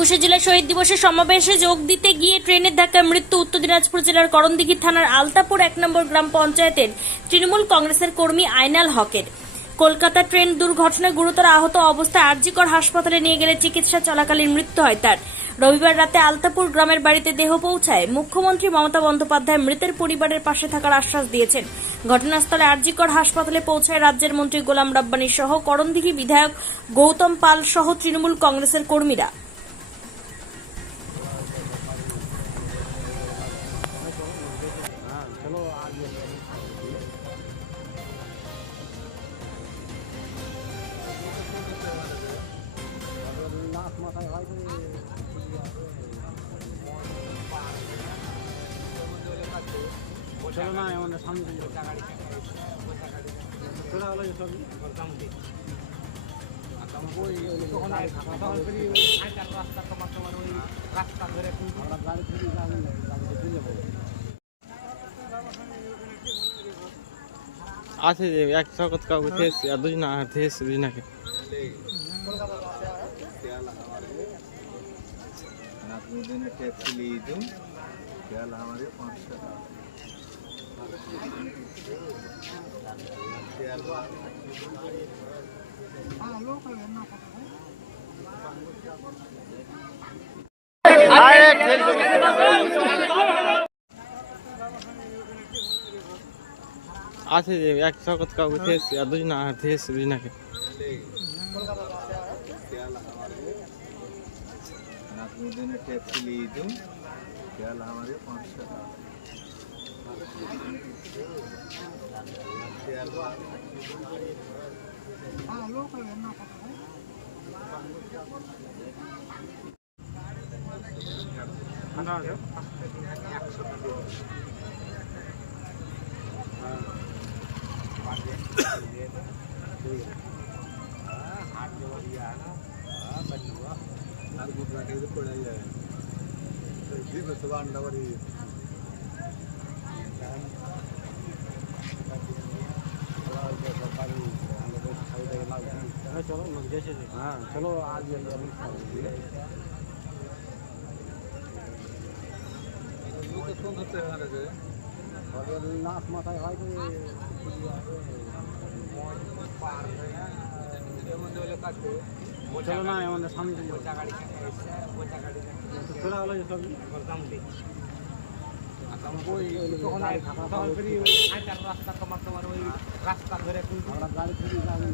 একুশে জেলা শহীদ দিবসের সমাবেশে যোগ দিতে গিয়ে ট্রেনের ধাক্কায় মৃত্যু উত্তর দিনাজপুর জেলার করণদিঘি থানার আলতাপুর 1 নম্বর গ্রাম পঞ্চায়েতের তৃণমূল কংগ্রেসের কর্মী আইনাল হকের। কলকাতা ট্রেন দুর্ঘটনায় গুরুতর আহত অবস্থায় আরজিকর হাসপাতালে নিয়ে গেলে চিকিৎসা চলাকালীন মৃত্যু হয় তার। রবিবার রাতে আলতাপুর গ্রামের বাড়িতে দেহ পৌঁছায়। মুখ্যমন্ত্রী মমতা বন্দ্যোপাধ্যায় মৃতের পরিবারের পাশে থাকার আশ্বাস দিয়েছেন। ঘটনাস্থলে আরজিকর হাসপাতালে পৌঁছায় রাজ্যের মন্ত্রী গোলাম রাব্বানী সহ করণদিঘি বিধায়ক গৌতম পাল সহ তৃণমূল কংগ্রেসের কর্মীরা। চলো না আমাদের সামনে চলে হলো সব আছে যে এক শকত কাউকে থেয়েছে আর দুই না থেয়েছে দুই নাকে टैक्सी ली तुम क्या हमारे 500 का আছে যে এক শকত কাউকে থেয়েছে আর দুই না থেয়েছে দুই নাকে टैक्सी ली तुम क्या हमारे 500 का चलो जैसे हाँ चलो आज लाख माथाয় হয় চলো না আমাদের সামনে চলে হলো সব রাস্তা ধরে গাড়ি ফিরে যাবেন